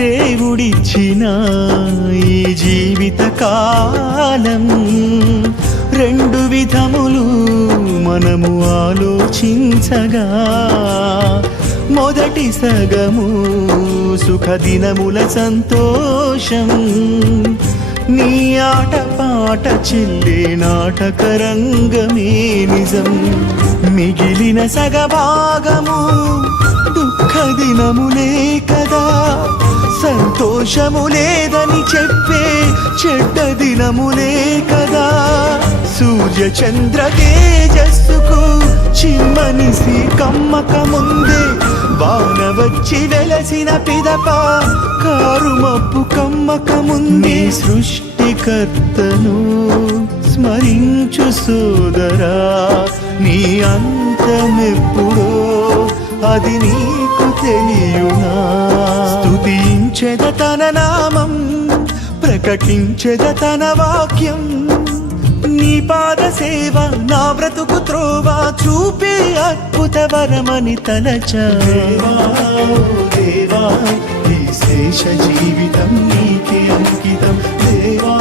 దేవుడిచ్చిన ఈ జీవిత కాలం రెండు విధములు మనము ఆలోచించగా, మొదటి సగము సుఖదినముల సంతోషం, నీ ఆట పాట చెల్లే నాటకరంగమే నిజం. మిగిలిన సగభాగము దుఃఖ దినములే కదా, సంతోషము లేదని చెప్పే చెడ్డ దినములే కదా. సూర్య చంద్ర తేజస్సుకు చిమ్మనిసి కమ్మక ముందే వాన వచ్చి వెలసిన పిదప కారు మబ్బు కమ్మక ముందే సృష్టికర్తను స్మరించు సోదరా, నీ అంతమెప్పుడో అది నీకు తెలియునా. స్తుతించెద తన నామం, ప్రకటించెద తన వాక్యం, నీ పాద సేవ నా బ్రతుకు త్రోవ చూపే అద్భుత వరమని తలచా. దేవా దేవా ఈ శేష జీవితం నీకే అంకితం. దేవా